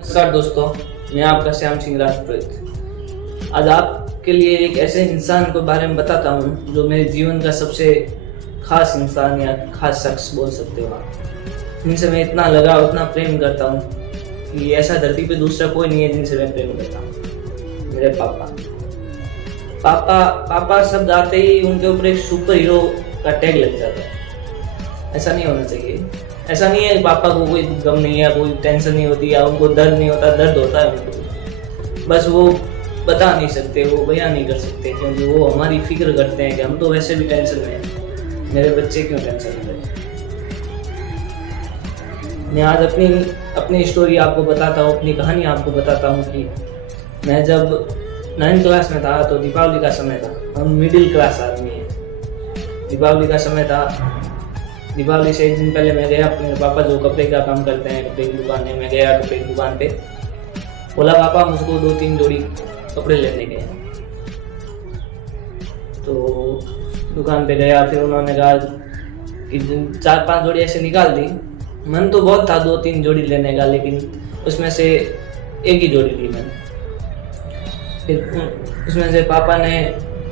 नमस्कार दोस्तों, मैं आपका श्याम सिंह राजपुरोहित। आज आपके लिए एक ऐसे इंसान के बारे में बताता हूँ जो मेरे जीवन का सबसे खास इंसान या खास शख्स बोल सकते हो आप। जिनसे मैं इतना लगाव, इतना प्रेम करता हूँ कि ऐसा धरती पे दूसरा कोई नहीं है जिनसे मैं प्रेम करता हूँ। मेरे पापा शब्द आते ही उनके ऊपर एक सुपर हीरो का टैग लग जाता है। ऐसा नहीं होना चाहिए। ऐसा नहीं है पापा को कोई गम नहीं है, कोई टेंशन नहीं होती या उनको दर्द नहीं होता। दर्द होता है उनको, बस वो बता नहीं सकते, वो बयान नहीं कर सकते, क्योंकि वो हमारी फिक्र करते हैं कि हम तो वैसे भी टेंशन में हैं, मेरे बच्चे क्यों टेंशन में रहे। मैं आज अपनी स्टोरी आपको बताता हूँ, अपनी कहानी आपको बताता हूँ कि मैं जब 9th क्लास में था तो दीपावली का समय था। हम मिडिल क्लास आदमी हैं। दीपावली का समय था। दीपावली से एक दिन पहले मैं गया, अपने पापा जो कपड़े का काम करते हैं, कपड़े की दुकान है, मैं गया कपड़े की दुकान पे। बोला पापा मुझको 2-3 जोड़ी कपड़े लेने गए। तो दुकान पे गया, फिर उन्होंने कहा कि 4-5 जोड़ी ऐसे निकाल दी। मन तो बहुत था 2-3 जोड़ी लेने का, लेकिन उसमें से एक ही जोड़ी ली मैंने। फिर उसमें से पापा ने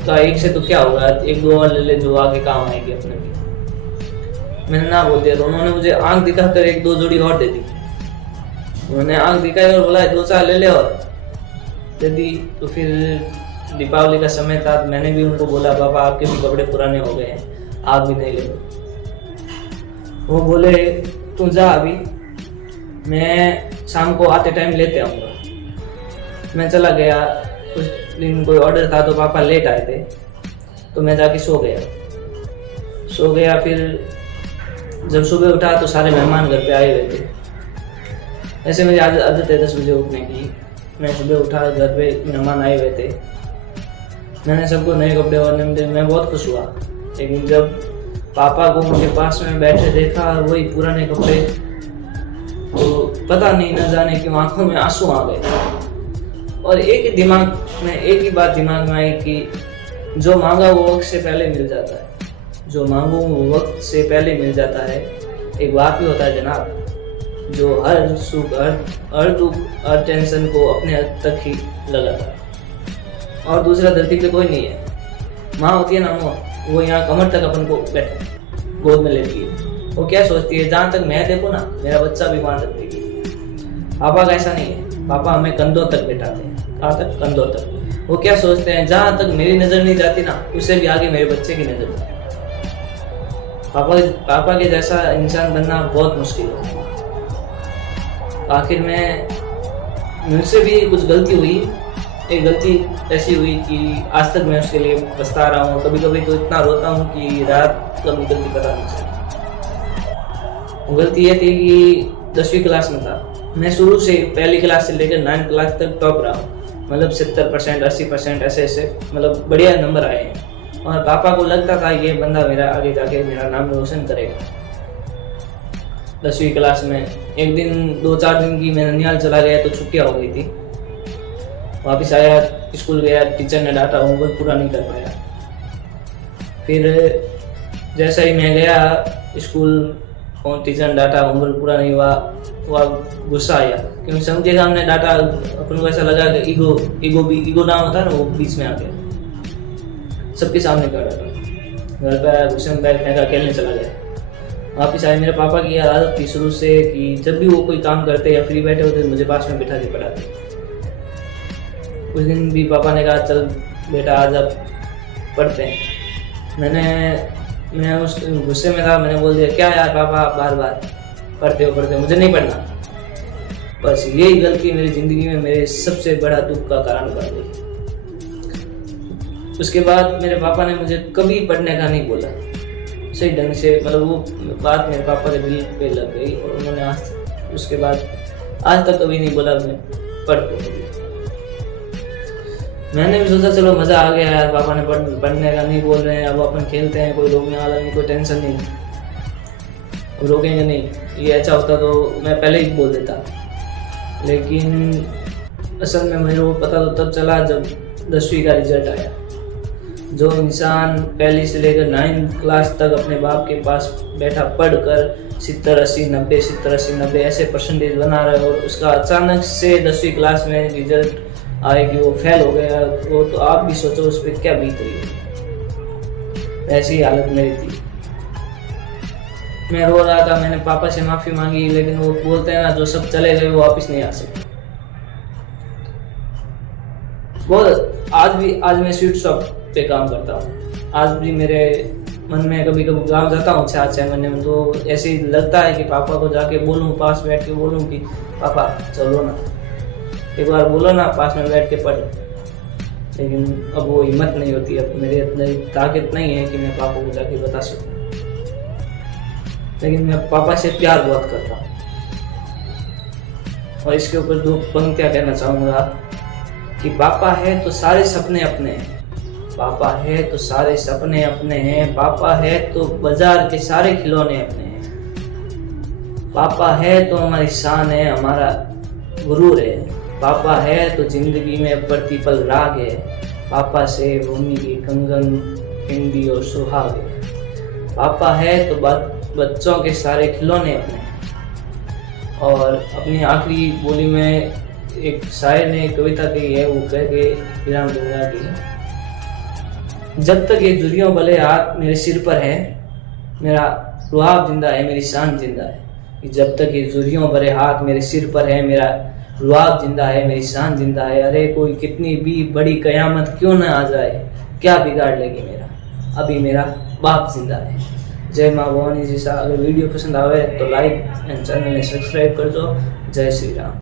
कहा एक से तो क्या होगा, 1-2 और ले ले जो आगे काम आएगी अपने भी। मैंने ना बोल दिया तो उन्होंने मुझे आंख दिखाकर 1-2 जोड़ी और दे दी। उन्होंने आंख दिखाई और बोला 2-4 ले ले और दे दी। तो फिर दीपावली का समय था, मैंने भी उनको बोला पापा आपके भी कपड़े पुराने हो गए हैं, आप भी नहीं ले लो। वो बोले तू जा, अभी मैं शाम को आते टाइम लेते आऊँगा। मैं चला गया। उस दिन कोई ऑर्डर था तो पापा लेट आए थे, तो मैं जाके सो गया। फिर जब सुबह उठा तो सारे मेहमान घर पे आए हुए थे। ऐसे मेरी आदत है 10 बजे उठने की। मैं सुबह उठा, घर पे मेहमान आए हुए थे। मैंने सबको नए कपड़े और नए, मैं बहुत खुश हुआ। लेकिन जब पापा को उनके पास में बैठे देखा, वही पुराने कपड़े, तो पता नहीं न जाने क्यों आंखों में आंसू आ गए। और एक ही बात दिमाग में आई कि जो मांगा वो वक्त से पहले मिल जाता है। जो मांगो वो वक्त से पहले मिल जाता है। एक बात भी होता है जनाब, जो हर सुख, हर दुख, हर टेंशन को अपने हद तक ही लगाता है। और दूसरा धरती पे कोई नहीं है। माँ होती है ना, वो यहाँ कमर तक अपन को गोद में लेती है। वो क्या सोचती है, जहाँ तक मैं देखूँ ना मेरा बच्चा भी वहाँ तक देगी। पापा का ऐसा नहीं है। पापा हमें कंधों तक बैठाते हैं। कहाँ तक? कंधों तक। वो क्या सोचते हैं, जहाँ तक मेरी नजर नहीं जाती ना, उससे भी आगे मेरे बच्चे की नजर जाती है। पापा के जैसा इंसान बनना बहुत मुश्किल है। आखिर में मुझसे भी कुछ गलती हुई। एक गलती ऐसी हुई कि आज तक मैं उसके लिए पछता रहा हूँ। कभी कभी तो इतना रोता हूँ कि रात कब निकलती पता नहीं चलती। वो गलती ये थी कि 10वीं क्लास में था। मैं शुरू से पहली क्लास से लेकर 9th क्लास तक टॉप रहा हूँ। मतलब 70%, 80% ऐसे मतलब बढ़िया नंबर आए हैं। और पापा को लगता था ये बंदा मेरा आगे जाके मेरा नाम रोशन करेगा। 10वीं क्लास में एक दिन 2-4 दिन की मैं ननिहाल चला गया तो छुट्टियां हो गई थी। वापस आया, स्कूल गया, टीचर ने डांटा, होमवर्क पूरा नहीं कर पाया। फिर जैसा ही मैं गया स्कूल और टीचर ने डांटा, होमवर्क पूरा नहीं हुआ, गुस्सा आया क्योंकि सबके सामने डांटा। अपन को ऐसा लगा कि ईगो नाम होता है ना, वो बीच में आ गया। सबके सामने कर रहा था। घर पे आया, गुस्से में बैग फेंका, खेलने चला गया। वापिस आए। मेरे पापा की आदत थी शुरू से कि जब भी वो कोई काम करते या फ्री बैठे होते मुझे पास में बिठा के पढ़ाते। उस दिन भी पापा ने कहा चल बेटा आज अब पढ़ते हैं। मैं उस गुस्से में था। मैंने बोल दिया क्या यार पापा बार बार पढ़ते हो, मुझे नहीं पढ़ना। बस यही गलती मेरी जिंदगी में मेरे सबसे बड़ा दुख का कारण बन गई। उसके बाद मेरे पापा ने मुझे कभी पढ़ने का नहीं बोला सही ढंग से। मतलब वो बात मेरे पापा के दिल पे लग गई और उन्होंने उसके बाद आज तक कभी नहीं बोला मैं पढ़। मैंने भी सोचा चलो मजा आ गया यार, पापा ने पढ़ने का नहीं बोल रहे हैं, अब अपन खेलते हैं, कोई रोकने वाला नहीं, कोई टेंशन नहीं, रोकेंगे नहीं। ये अच्छा होता तो मैं पहले ही बोल देता। लेकिन असल में मेरे को पता तो तब चला जब 10वीं का रिजल्ट आया। जो इंसान पहली से लेकर 9th क्लास तक अपने बाप के पास बैठा पढ़कर 70-80-90 ऐसे परसेंटेज बना रहा है, और उसका अचानक से 10वीं क्लास में रिजल्ट आए कि वो फेल हो गया, वो तो आप भी सोचो उस पर क्या बीत रही है। ऐसी हालत मेरी थी, मैं रो रहा था। मैंने पापा से माफ़ी मांगी, लेकिन वो बोलते हैं ना, जो सब चले गए वो वापस नहीं आ सकते। बहुत आज मैं स्वीट शॉप पे काम करता हूँ। आज भी मेरे मन में कभी कभी गाँव जाता हूँ 6 महीने में, तो ऐसे ही लगता है कि पापा को जाके बोलूँ, पास बैठ के बोलूँ कि पापा चलो ना, एक बार बोलो ना, पास में बैठ के पढ़। लेकिन अब वो हिम्मत नहीं होती, अब मेरे इतनी ताकत नहीं है कि मैं पापा को जाके बता सकूँ। लेकिन मैं पापा से प्यार बहुत करता हूँ। और इसके ऊपर 2 पंक्तियाँ कहना चाहूँगा कि पापा है तो सारे सपने अपने हैं, पापा है तो सारे सपने अपने हैं, पापा है तो बाजार के सारे खिलौने अपने हैं, पापा है तो हमारी शान है, हमारा गुरूर है, पापा है तो जिंदगी में प्रतिपल राग है, पापा से भूमि की कंगन हिंदी और सुहाग है, पापा है तो बच्चों के सारे खिलौने अपने हैं। और अपनी आखिरी बोली में एक शायर ने कविता कही है, वो कह के विराम दूंगा कि जब तक ये जुरियों भले हाथ मेरे सिर पर है, मेरा रुआब जिंदा है, मेरी शान जिंदा है। कि जब तक ये जुरियों भरे हाथ मेरे सिर पर है, मेरा रुआब जिंदा है, मेरी शान जिंदा है। अरे कोई कितनी भी बड़ी कयामत क्यों ना आ जाए, क्या बिगाड़ लेगी मेरा, अभी मेरा बाप जिंदा है। जय माँ भवानी जी। अगर वीडियो पसंद आवे तो लाइक एंड चैनल ने सब्सक्राइब कर दो। जय श्री राम।